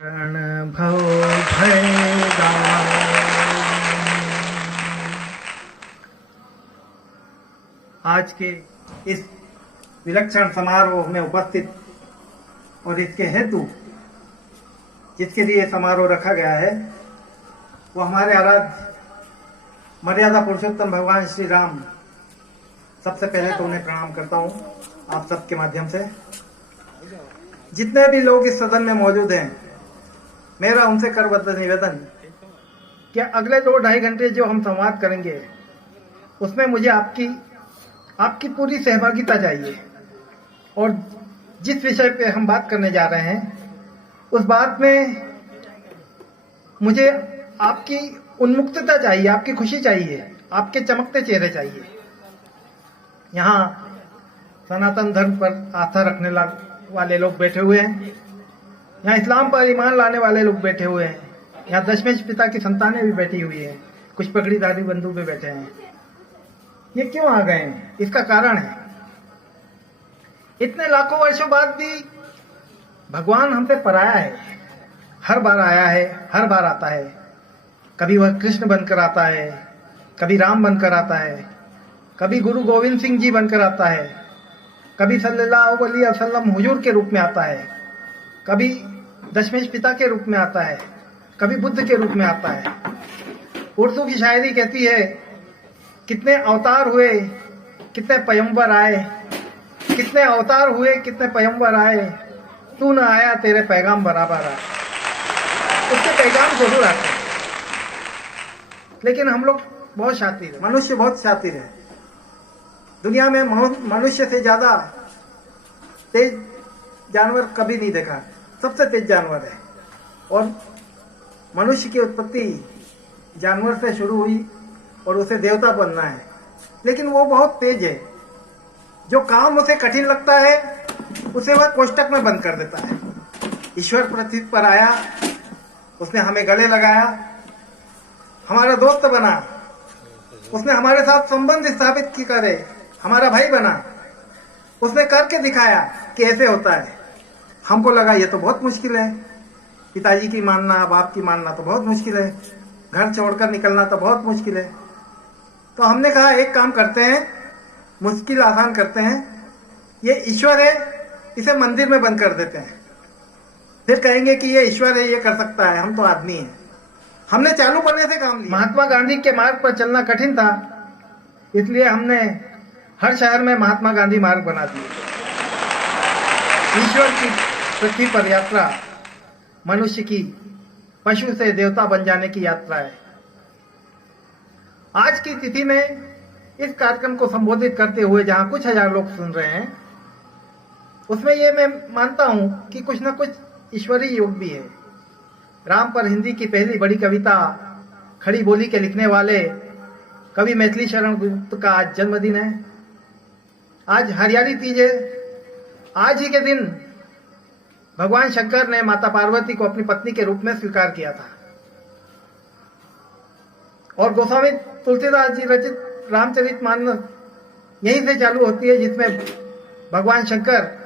रण भव भय आज के इस विलक्षण समारोह में उपस्थित और इसके हेतु जिसके लिए समारोह रखा गया है वो हमारे आराध्य मर्यादा पुरुषोत्तम भगवान श्री राम। सबसे पहले तो उन्हें प्रणाम करता हूँ आप सबके माध्यम से। जितने भी लोग इस सदन में मौजूद हैं, मेरा उनसे करबद्ध निवेदन कि अगले 2-2.5 घंटे जो हम संवाद करेंगे उसमें मुझे आपकी पूरी सहभागिता चाहिए और जिस विषय पे हम बात करने जा रहे हैं उस बात में मुझे आपकी उन्मुक्तता चाहिए, आपकी खुशी चाहिए, आपके चमकते चेहरे चाहिए। यहाँ सनातन धर्म पर आस्था रखने वाले लोग बैठे हुए हैं, यहाँ इस्लाम पर ईमान लाने वाले लोग बैठे हुए हैं, यहाँ दशमेश पिता की संतानें भी बैठी हुई हैं, कुछ पगड़ीधारी बंधु भी बैठे हैं। ये क्यों आ गए हैं? इसका कारण है इतने लाखों वर्षों बाद भी भगवान हमसे पराया है। हर बार आया है, हर बार आता है। कभी वह कृष्ण बनकर आता है, कभी राम बनकर आता है, कभी गुरु गोविंद सिंह जी बनकर आता है, कभी सल्लल्लाहु अलैहि वसल्लम हुजूर के रूप में आता है, कभी दशमेश पिता के रूप में आता है, कभी बुद्ध के रूप में आता है। उर्दू की शायरी कहती है, कितने अवतार हुए कितने पैगंबर आए, कितने अवतार हुए कितने पैगंबर आए, तू न आया तेरे पैगाम बराबर आए। उसके पैगाम जरूर आते हैं, लेकिन हम लोग बहुत शातिर हैं, मनुष्य बहुत शातिर है। दुनिया में मनुष्य से ज्यादा तेज जानवर कभी नहीं देखा, सबसे तेज जानवर है। और मनुष्य की उत्पत्ति जानवर से शुरू हुई और उसे देवता बनना है, लेकिन वो बहुत तेज है। जो काम उसे कठिन लगता है उसे वह कोष्टक में बंद कर देता है। ईश्वर पृथ्वी पर आया, उसने हमें गले लगाया, हमारा दोस्त बना, उसने हमारे साथ संबंध स्थापित की करे, हमारा भाई बना, उसने करके दिखाया कि ऐसे होता है। हमको लगा ये तो बहुत मुश्किल है, पिताजी की मानना, बाप की मानना तो बहुत मुश्किल है, घर छोड़कर निकलना तो बहुत मुश्किल है। तो हमने कहा एक काम करते हैं, मुश्किल आसान करते हैं। ये ईश्वर है, इसे मंदिर में बंद कर देते हैं, फिर कहेंगे कि ये ईश्वर है, ये कर सकता है, हम तो आदमी हैं। हमने चालू करने से काम लिया। महात्मा गांधी के मार्ग पर चलना कठिन था, इसलिए हमने हर शहर में महात्मा गांधी मार्ग बना दिए। ईश्वर की पृथ्वी पर यात्रा मनुष्य की पशु से देवता बन जाने की यात्रा है। आज की तिथि में इस कार्यक्रम को संबोधित करते हुए जहां कुछ हजार लोग सुन रहे हैं, उसमें ये मैं मानता हूं कि कुछ न कुछ ईश्वरीय योग भी है। राम पर हिंदी की पहली बड़ी कविता खड़ी बोली के लिखने वाले कवि मैथिली शरण गुप्त का आज जन्मदिन है। आज हरियाली तीज है। आज ही के दिन भगवान शंकर ने माता पार्वती को अपनी पत्नी के रूप में स्वीकार किया था और गोस्वामी तुलसीदास जी रचित रामचरितमानस यहीं से चालू होती है, जिसमें भगवान शंकर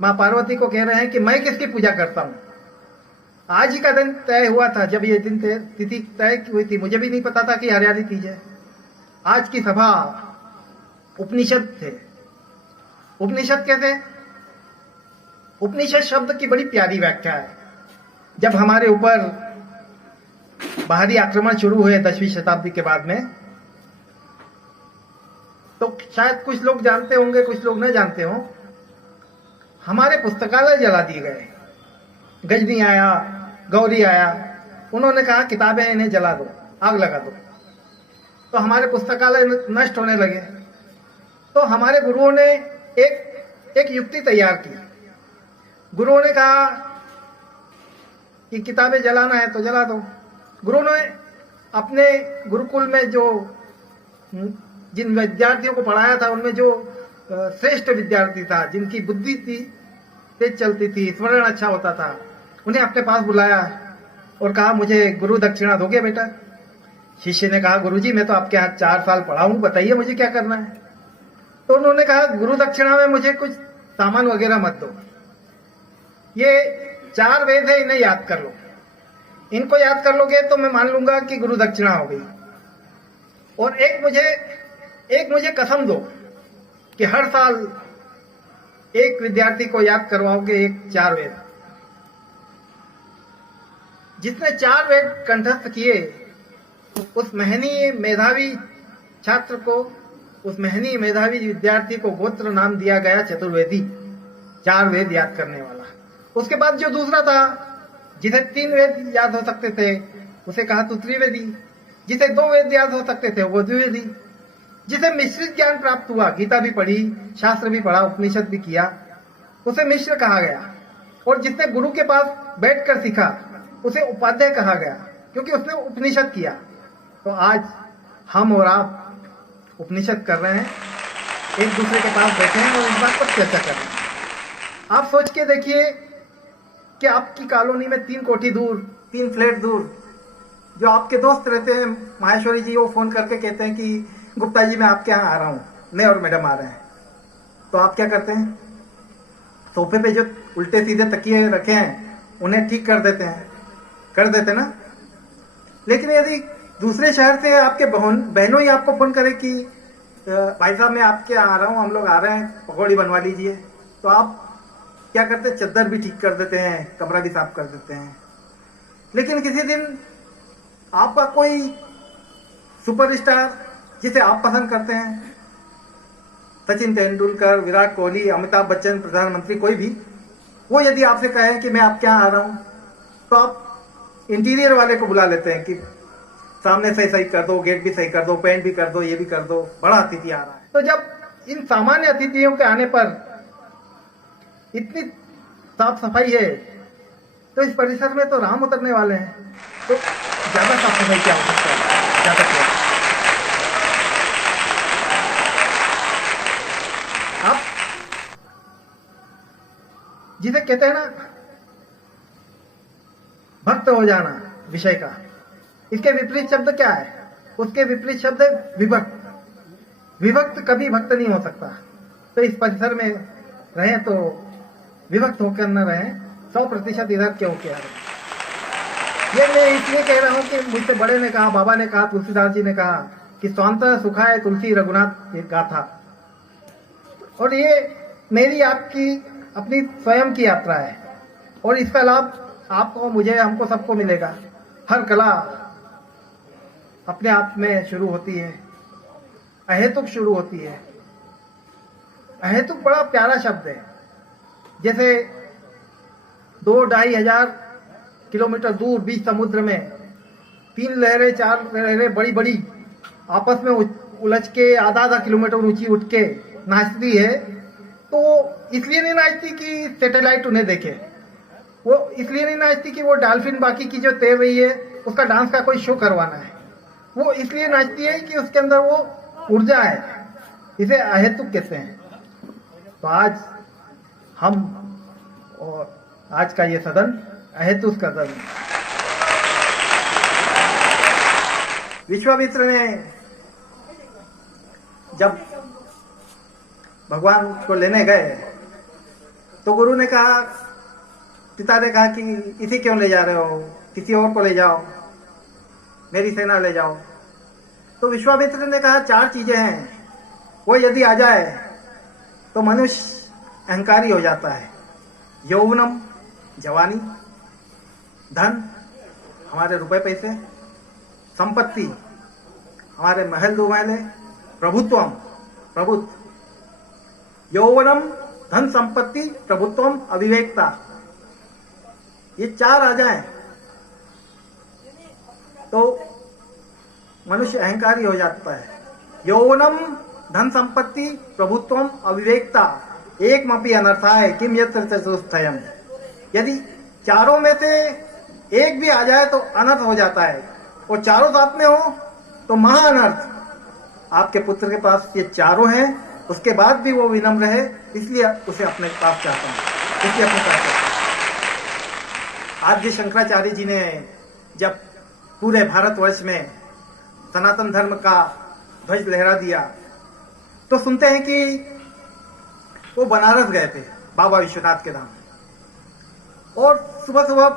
मां पार्वती को कह रहे हैं कि मैं किसकी पूजा करता हूं। आज ही का दिन तय हुआ था, जब ये दिन तिथि तय हुई थी मुझे भी नहीं पता था कि हरियाली तीज है। आज की सभा उपनिषद थे। उपनिषद कैसे? उपनिषद शब्द की बड़ी प्यारी व्याख्या है। जब हमारे ऊपर बाहरी आक्रमण शुरू हुए 10वीं शताब्दी के बाद में, तो शायद कुछ लोग जानते होंगे, कुछ लोग न जानते हो, हमारे पुस्तकालय जला दिए गए। गजनी आया, गौरी आया, उन्होंने कहा किताबें इन्हें जला दो, आग लगा दो, तो हमारे पुस्तकालय नष्ट होने लगे। तो हमारे गुरुओं ने एक युक्ति तैयार की। गुरुओं ने कहा कि किताबें जलाना है तो जला दो। गुरुओं ने अपने गुरुकुल में जिन विद्यार्थियों को पढ़ाया था, उनमें जो श्रेष्ठ विद्यार्थी था, जिनकी बुद्धि थी, तेज चलती थी, स्मरण अच्छा होता था, उन्हें अपने पास बुलाया और कहा मुझे गुरु दक्षिणा दोगे बेटा? शिष्य ने कहा गुरुजी मैं तो आपके हाथ 4 साल पढ़ा हूं, बताइए मुझे क्या करना है। तो उन्होंने कहा गुरु दक्षिणा में मुझे कुछ सामान वगैरह मत दो, ये 4 वेद है, इन्हें याद कर लो। इनको याद कर लोगे तो मैं मान लूंगा कि गुरु दक्षिणा हो गई। और एक मुझे कसम दो कि हर साल एक विद्यार्थी को याद करवाओगे 4 वेद। जिसने 4 वेद कंठस्थ किए उस महनीय मेधावी छात्र को, उस महनीय मेधावी विद्यार्थी को गोत्र नाम दिया गया चतुर्वेदी, 4 वेद याद करने वाला। उसके बाद जो दूसरा था, जिसे 3 वेद याद हो सकते थे, उसे कहा तू त्रिवेदी। जिसे 2 वेद याद हो सकते थे वो द्विवेदी। जिसे मिश्रित ज्ञान प्राप्त हुआ, गीता भी पढ़ी, शास्त्र भी पढ़ा, उपनिषद भी किया, उसे मिश्र कहा गया। और जिसने गुरु के पास बैठकर सीखा उसे उपाध्याय कहा गया, क्योंकि उसने उपनिषद किया। तो आज हम और आप उपनिषद कर रहे हैं, एक दूसरे के पास बैठे हैं और इस बात पर चर्चा कर रहे हैं। आप सोच के देखिए कि आपकी कॉलोनी में 3 कोठी दूर, 3 फ्लैट दूर जो आपके दोस्त रहते हैं, माहेश्वरी जी, वो फोन करके कहते हैं कि गुप्ता जी मैं आपके यहाँ आ रहा हूँ, मैं और मैडम आ रहे हैं। तो आप क्या करते हैं? सोफे पे जो उल्टे सीधे तकिए रखे हैं उन्हें ठीक कर देते हैं, कर देते ना। लेकिन यदि दूसरे शहर से आपके बहनों ही आपको फोन करे कि भाई साहब मैं आपके यहाँ आ रहा हूँ, हम लोग आ रहे हैं, पकौड़ी बनवा लीजिए, तो आप क्या करते हैं? चद्दर भी ठीक कर देते हैं, कमरा भी साफ कर देते हैं। लेकिन किसी दिन आपका कोई सुपरस्टार जिसे आप पसंद करते हैं, सचिन तेंदुलकर, विराट कोहली, अमिताभ बच्चन, प्रधानमंत्री, कोई भी, वो यदि आपसे कहे कि मैं आपके यहाँ आ रहा हूं, तो आप इंटीरियर वाले को बुला लेते हैं कि सामने से सही कर दो, गेट भी सही कर दो, पेंट भी कर दो, ये भी कर दो, बड़ा अतिथि आ रहा है। तो जब इन सामान्य अतिथियों के आने पर इतनी साफ सफाई है, तो इस परिसर में तो राम उतरने वाले हैं, तो ज्यादा साफ सफाई क्या हो सकता है? ज्यादा क्या? आप जिसे कहते हैं ना भक्त हो जाना विषय का, इसके विपरीत शब्द क्या है? उसके विपरीत शब्द है विभक्त। विभक्त कभी भक्त नहीं हो सकता। तो इस परिसर में रहे तो विभक्त होकर न रहे, 100% इधर के होके आ रहे। ये मैं इसलिए कह रहा हूं कि मुझसे बड़े ने कहा, बाबा ने कहा, तुलसीदास जी ने कहा कि स्वांत सुखाए तुलसी रघुनाथ गाथा। और ये मेरी आपकी अपनी स्वयं की यात्रा है, और इसका लाभ आपको, मुझे, हमको, सबको मिलेगा। हर कला अपने आप में शुरू होती है, अहेतुक शुरू होती है। अहेतुक बड़ा प्यारा शब्द है। जैसे 2-2.5 हजार किलोमीटर दूर बीच समुद्र में 3 लहरें 4 लहरें बड़ी बड़ी आपस में उलझ के आधा किलोमीटर ऊंची उठ के नाचती है, तो इसलिए नहीं नाचती कि सैटेलाइट उन्हें देखे, वो इसलिए नहीं नाचती कि वो डॉल्फिन बाकी की जो तैर रही है उसका डांस का कोई शो करवाना है। वो इसलिए नाचती है कि उसके अंदर वो ऊर्जा है। इसे अहेतुक कहते हैं। तो आज हम और आज का ये सदन अहेतुक सदन। विश्वामित्र ने जब भगवान को लेने गए तो गुरु ने कहा, पिता ने कहा कि इसे क्यों ले जा रहे हो, किसी और को ले जाओ, मेरी सेना ले जाओ। तो विश्वामित्र ने कहा 4 चीजें हैं, वो यदि आ जाए तो मनुष्य अहंकारी हो जाता है। यौवनम, जवानी, धन, हमारे रुपए पैसे, संपत्ति, हमारे महल दो महले, प्रभुत्वम, प्रभुत्व। यौवनम, धन, संपत्ति, प्रभुत्वम, अविवेकता, ये 4 आ जाए तो मनुष्य अहंकारी हो जाता है। यौवनम, धन, संपत्ति, प्रभुत्वम, अविवेकता, एकमपि अनर्थाय किम यत्र चतुष्टयम्। यदि चारों में से एक भी आ जाए तो अनर्थ हो जाता है, और चारों साथ में हो तो महा अनर्थ। आपके पुत्र के पास ये चारों हैं, उसके बाद भी वो विनम्र है, इसलिए उसे अपने पास चाहता हूं, इसलिए अपने पास चाहता हूं। आद्य शंकराचार्य जी ने जब पूरे भारतवर्ष में सनातन धर्म का ध्वज लहरा दिया तो सुनते हैं कि वो बनारस गए थे, बाबा विश्वनाथ के धाम। और सुबह सुबह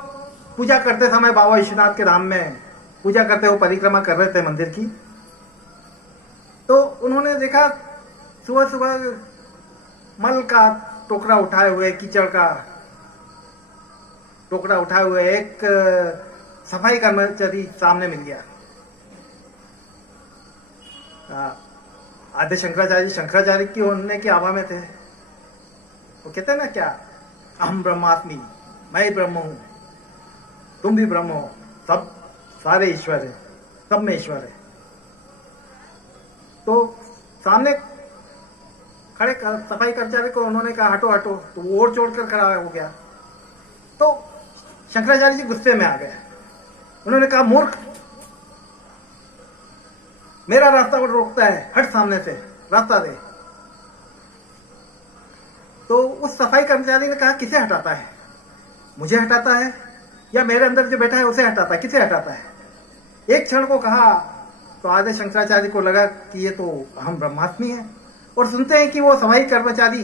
पूजा करते समय बाबा विश्वनाथ के धाम में पूजा करते हुए परिक्रमा कर रहे थे मंदिर की। तो उन्होंने देखा सुबह सुबह मल का टोकरा उठाए हुए, कीचड़ का टोकरा उठाए हुए एक सफाई कर्मचारी सामने मिल गया। आद्य शंकराचार्य की होने की आभा में थे। वो कहते हैं ना क्या, अहम ब्रह्मास्मि, मैं ब्रह्म हूं, तुम भी ब्रह्म हो, सब सारे ईश्वर है, सब में ईश्वर है। तो सामने खड़े सफाई कर्मचारी को उन्होंने कहा हटो हटो, तो वो ओर चोड़ कर खड़ा हो गया। तो शंकराचार्य जी गुस्से में आ गए। उन्होंने कहा मूर्ख, मेरा रास्ता वो रोकता है, हट सामने से, रास्ता दे। तो उस सफाई कर्मचारी ने कहा किसे हटाता है, मुझे हटाता है या मेरे अंदर जो बैठा है उसे हटाता है, किसे हटाता है? एक क्षण को कहा तो आद्य शंकराचार्य को लगा कि ये तो अहम ब्रह्मास्मि है, और सुनते हैं कि वो सफाई कर्मचारी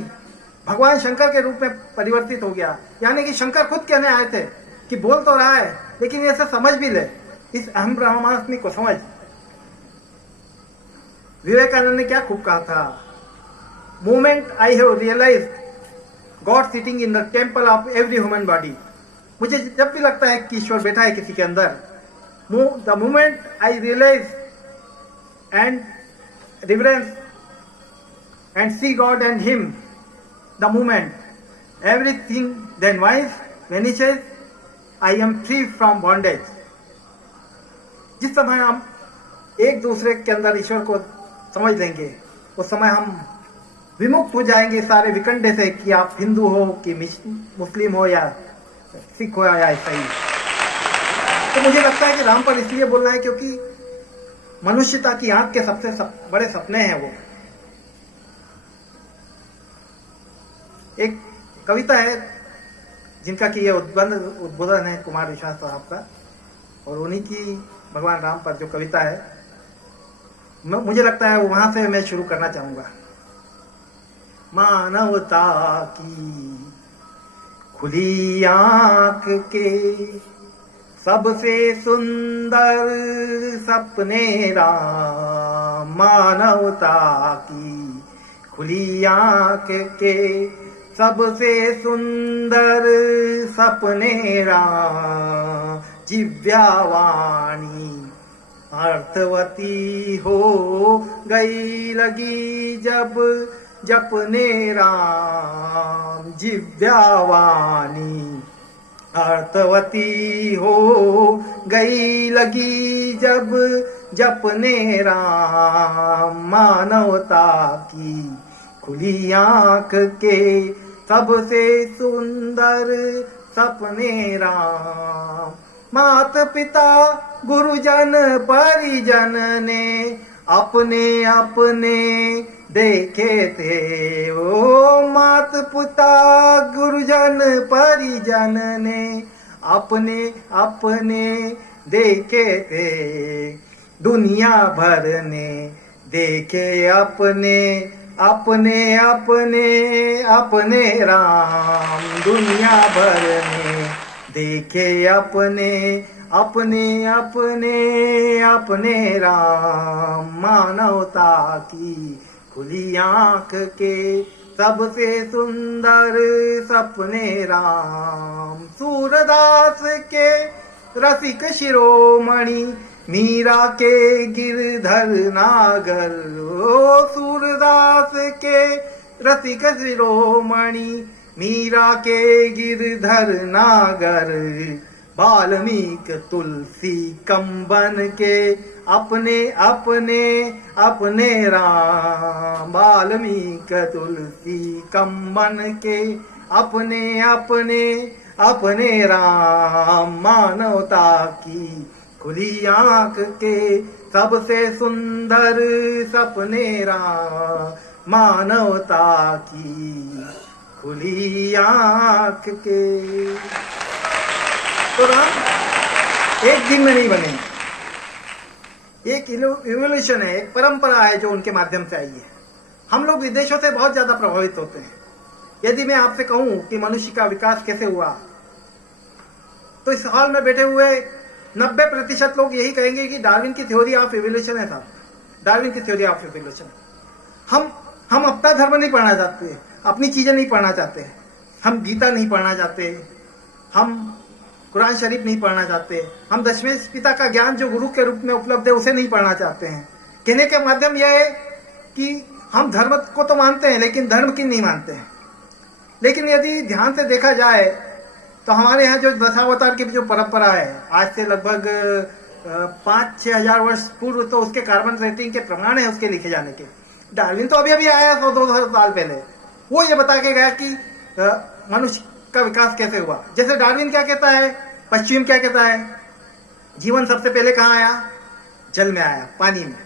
भगवान शंकर के रूप में परिवर्तित हो गया। यानी कि शंकर खुद कहने आए थे कि बोल तो रहा है लेकिन ऐसे समझ भी ले, इस अहम ब्रह्मास्मि को समझ। विवेकानंद ने क्या खूब कहा था, moment I have realised God sitting in the temple of every human body. मुझे जब भी लगता है कि ईश्वर बैठा है किसी के अंदर, the moment I realise and reverence and see God and Him, the moment everything then vanishes, I am free from bondage. जिस समय हम एक दूसरे के अंदर ईश्वर को समझ लेंगे उस समय हम विमुक्त हो जाएंगे सारे विकंडे से, कि आप हिंदू हो कि मुस्लिम हो या सिख हो या ईसाई। तो मुझे लगता है कि राम पर इसलिए बोलना है क्योंकि मनुष्यता की आंख के सबसे बड़े सपने हैं वो। एक कविता है जिनका कि ये उद्बोधन है कुमार विश्वास साहब का, और उन्हीं की भगवान राम पर जो कविता है, मुझे लगता है वहां से मैं शुरू करना चाहूंगा। मानवता की खुली आंख के सबसे सुंदर सपने राम, मानवता की खुली आंख के सबसे सुंदर सपने राम, जिव्यावाणी अर्थवती हो गई लगी जब जपने राम, जिव्यावाणी अर्थवती हो गई लगी जब जपने राम, मानवता की खुली आंख के सबसे सुंदर सपने राम। मात पिता गुरुजन परिजन ने अपने अपने देखे थे, ओ मात पिता गुरुजन परिजन ने अपने अपने देखे थे, दुनिया भर ने देखे अपने अपने अपने अपने राम, दुनिया भर ने देखे अपने अपने अपने अपने राम, मानवता की खुली आंख के सबसे सुंदर सपने राम। सूरदास के रसिक शिरोमणि मीरा के गिरधर नागर, ओ सूरदास के रसिक शिरोमणि मीरा के गिरधर नागर, वाल्मीकि तुलसी कंबन के अपने अपने अपने राम, वाल्मीकि तुलसी कंबन के अपने अपने अपने राम, मानवता की खुली आंख के सबसे सुंदर सपने राम, मानवता की खुली आंख के। तो राम एक दिन में नहीं बने, एक इवोल्यूशन है, एक परंपरा है जो उनके माध्यम से आई है। हम लोग विदेशों से बहुत ज्यादा प्रभावित होते हैं। यदि मैं आपसे कहूं कि मनुष्य का विकास कैसे हुआ, तो इस हॉल में बैठे हुए 90% लोग यही कहेंगे कि डार्विन की थ्योरी ऑफ इवोल्यूशन है साहब, डार्विन की थ्योरी ऑफ इवोल्यूशन। हम अपना धर्म नहीं पढ़ना चाहते, अपनी चीजें नहीं पढ़ना चाहते, हम गीता नहीं पढ़ना चाहते, हम कुरान शरीफ नहीं पढ़ना चाहते, हम दशमेश पिता का ज्ञान जो गुरु के रूप में उपलब्ध है उसे नहीं पढ़ना चाहते हैं। कहने के माध्यम यह है कि हम धर्म को तो मानते हैं लेकिन धर्म की नहीं मानते हैं। लेकिन यदि ध्यान से देखा जाए तो हमारे यहाँ जो दशावतार की जो परंपरा है, आज से लगभग 5-6 हजार वर्ष पूर्व, तो उसके कार्बन रेटिंग के प्रमाण है उसके लिखे जाने के। डार्विन तो अभी अभी आया 100-200 साल पहले, वो ये बता के गया कि मनुष्य का विकास कैसे हुआ। जैसे डार्विन क्या कहता है, पश्चिम क्या कहता है, जीवन सबसे पहले कहाँ आया, जल में आया, पानी में।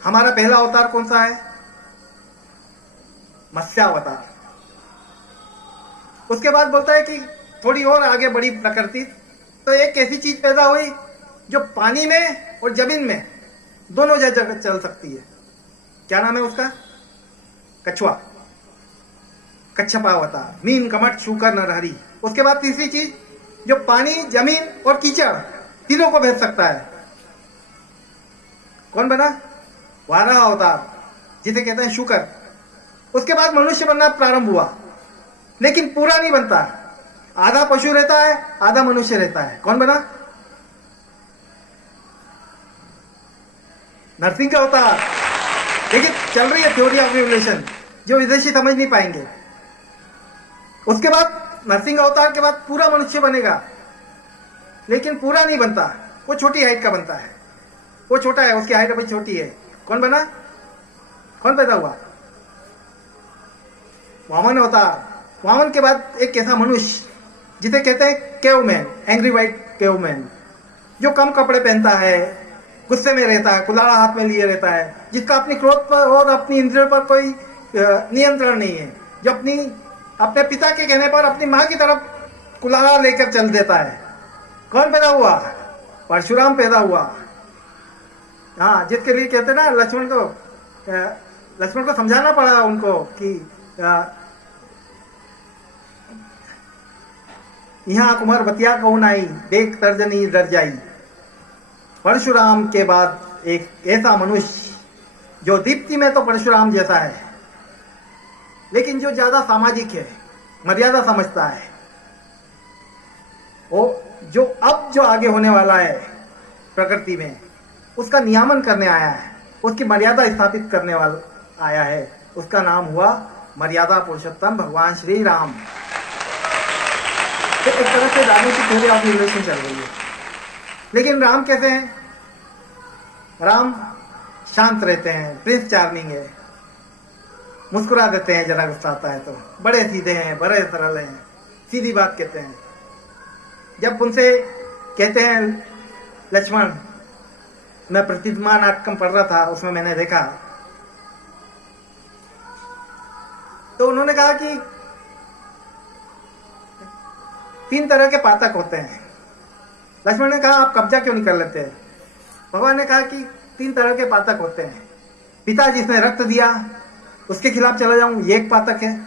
हमारा पहला अवतार कौन सा है, मत्स्यावतार। उसके बाद बोलता है कि थोड़ी और आगे बढ़ी प्रकृति तो एक ऐसी चीज पैदा हुई जो पानी में और जमीन में दोनों जगह चल सकती है। क्या नाम है उसका, कछुआ, कच्छपावतार, मीन कमट शूकर नरहरि। उसके बाद तीसरी चीज जो पानी, जमीन और कीचड़ तीनों को भेज सकता है, कौन बना, वाराह अवतार, जिसे कहते हैं शूकर। उसके बाद मनुष्य बनना प्रारंभ हुआ, लेकिन पूरा नहीं बनता, आधा पशु रहता है आधा मनुष्य रहता है। कौन बना, नरसिंह का अवतार। लेकिन चल रही है थ्योरी ऑफ इवोल्यूशन जो विदेशी समझ नहीं पाएंगे। उसके बाद नरसिंह अवतार के बाद पूरा मनुष्य बनेगा, लेकिन पूरा नहीं बनता, वो छोटी हाइट का बनता है, वो छोटा है, उसकी हाइट अभी छोटी है। कौन बना, कौन पैदा हुआ, वामन अवतार। वामन के बाद एक ऐसा मनुष्य जिसे कहते हैं केवमैन, एंग्री व्हाइट केवमैन, जो कम कपड़े पहनता है, गुस्से में रहता है, कुल्हाड़ा हाथ में लिए रहता है, जिसका अपनी क्रोध पर और अपनी इंद्रियों पर कोई नियंत्रण नहीं है, जो अपने पिता के कहने पर अपनी मां की तरफ कुल्हाड़ा लेकर चल देता है। कौन पैदा हुआ, परशुराम पैदा हुआ। हाँ, जिसके लिए कहते ना लक्ष्मण को समझाना पड़ा उनको कि यहाँ कुमार बतिया कहूं नाई, देख तर्जनी डर जाई। परशुराम के बाद एक ऐसा मनुष्य जो दीप्ति में तो परशुराम जैसा है, लेकिन जो ज्यादा सामाजिक है, मर्यादा समझता है, वो जो आगे होने वाला है प्रकृति में उसका नियामन करने आया है, उसकी मर्यादा स्थापित करने वाला आया है। उसका नाम हुआ मर्यादा पुरुषोत्तम भगवान श्री राम। तो एक तरह से राम की थ्योरी ऑफ इवोल्यूशन चल रही है। लेकिन राम कैसे हैं, राम शांत रहते हैं, प्रिंस चार्मिंग है, मुस्कुरा देते हैं जरा गुस्सा आता है तो, बड़े सीधे हैं, बड़े सरल हैं, सीधी बात कहते हैं। जब उनसे कहते हैं लक्ष्मण, मैं प्रतिमा नाटकम पढ़ रहा था, उसमें मैंने देखा, तो उन्होंने कहा कि 3 तरह के पातक होते हैं। लक्ष्मण ने कहा आप कब्जा क्यों नहीं कर लेते। भगवान ने कहा कि 3 तरह के पातक होते हैं। पिता जिसने रक्त दिया उसके खिलाफ चला जाऊं, ये एक पातक है।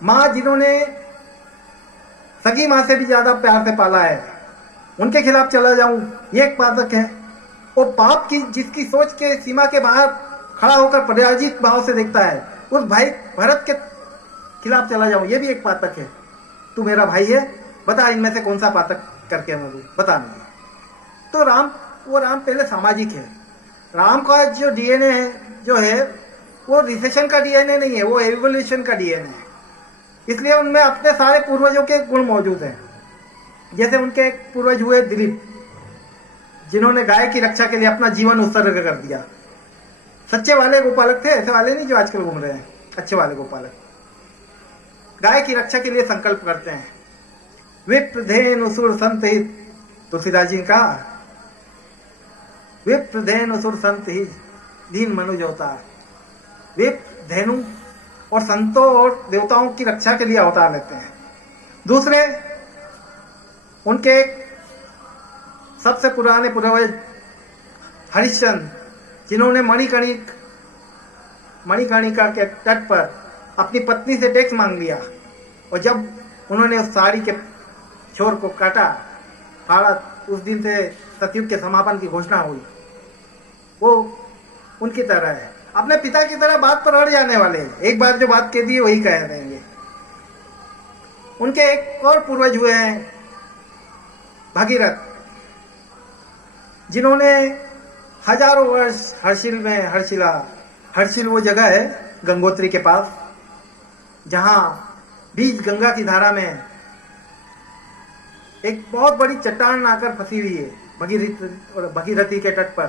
माँ जिन्होंने सगी माँ से भी ज्यादा प्यार से पाला है, उनके खिलाफ चला जाऊं, ये एक पातक है। और पाप की जिसकी सोच के सीमा के बाहर खड़ा होकर पराजित भाव से देखता है, उस भाई भरत के खिलाफ चला जाऊं, ये भी एक पातक है। तू मेरा भाई है, बता इनमें से कौन सा पातक करके मैं बता नहीं। तो राम पहले सामाजिक है। राम का जो डीएनए है जो है वो रिसेशन का डीएनए नहीं है, वो एवोल्यूशन का डीएनए है। इसलिए उनमें अपने सारे पूर्वजों के गुण मौजूद हैं। जैसे उनके एक पूर्वज हुए दिलीप, जिन्होंने गाय की रक्षा के लिए अपना जीवन उत्सर्ग कर दिया। सच्चे वाले गोपालक थे, ऐसे वाले नहीं जो आजकल घूम रहे हैं, अच्छे वाले गोपालक। गाय की रक्षा के लिए संकल्प करते हैं। विप्र धेनु सुर संत हित, तुलसीदास जी का विप्र धेनु सुर संत हित दीन मनुज अवतार। विप्र धेनु और संतों और देवताओं की रक्षा के लिए अवतार लेते हैं। दूसरे उनके सबसे पुराने पूर्वज हरिश्चंद्र, जिन्होंने मणिकर्णिका के तट पर अपनी पत्नी से टैक्स मांग लिया, और जब उन्होंने उस साड़ी के छोर को काटा भारत उस दिन से सतयुग के समापन की घोषणा हुई, वो उनकी तरह है। अपने पिता की तरह बात पर अड़ जाने वाले, एक बार जो बात कह दी वही कह देंगे। उनके एक और पूर्वज हुए हैं भगीरथ, जिन्होंने हजारों वर्ष हर्षिल वो जगह है गंगोत्री के पास, जहां बीच गंगा की धारा में एक बहुत बड़ी चट्टान आकर फंसी हुई है भगीरथी के तट पर।